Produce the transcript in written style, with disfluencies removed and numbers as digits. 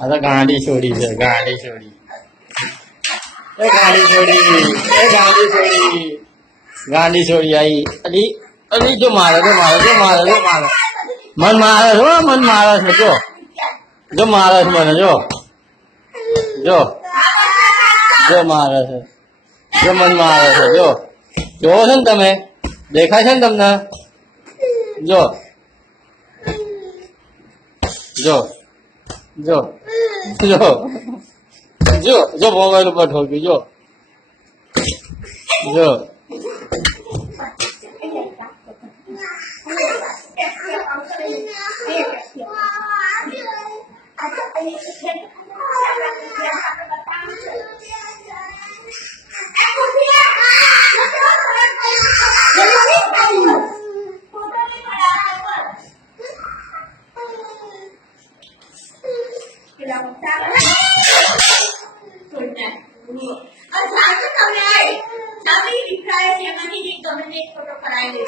આ તો ગાંડી છોડી છે, ગાંડી છોડી. એ ગાંડી છોડી, એ ગાંડી છોડી, ગાંડી છોડી આવી. અલી અલી જો મારે, જો મારે, જો મારે, જો મારે. મન મારે છો, મન મારે છે. જો મારે છે મને, જો જો મારે છે, જો મન મારે છે. જોવો છો ને તમે, દેખાય છે ને તમને? જો જો જો જો જો જો મોબાઈલ ઉપર ઠોક્યું. જો Tapi di kaya siapa ni? Kami ni foto kaya ni.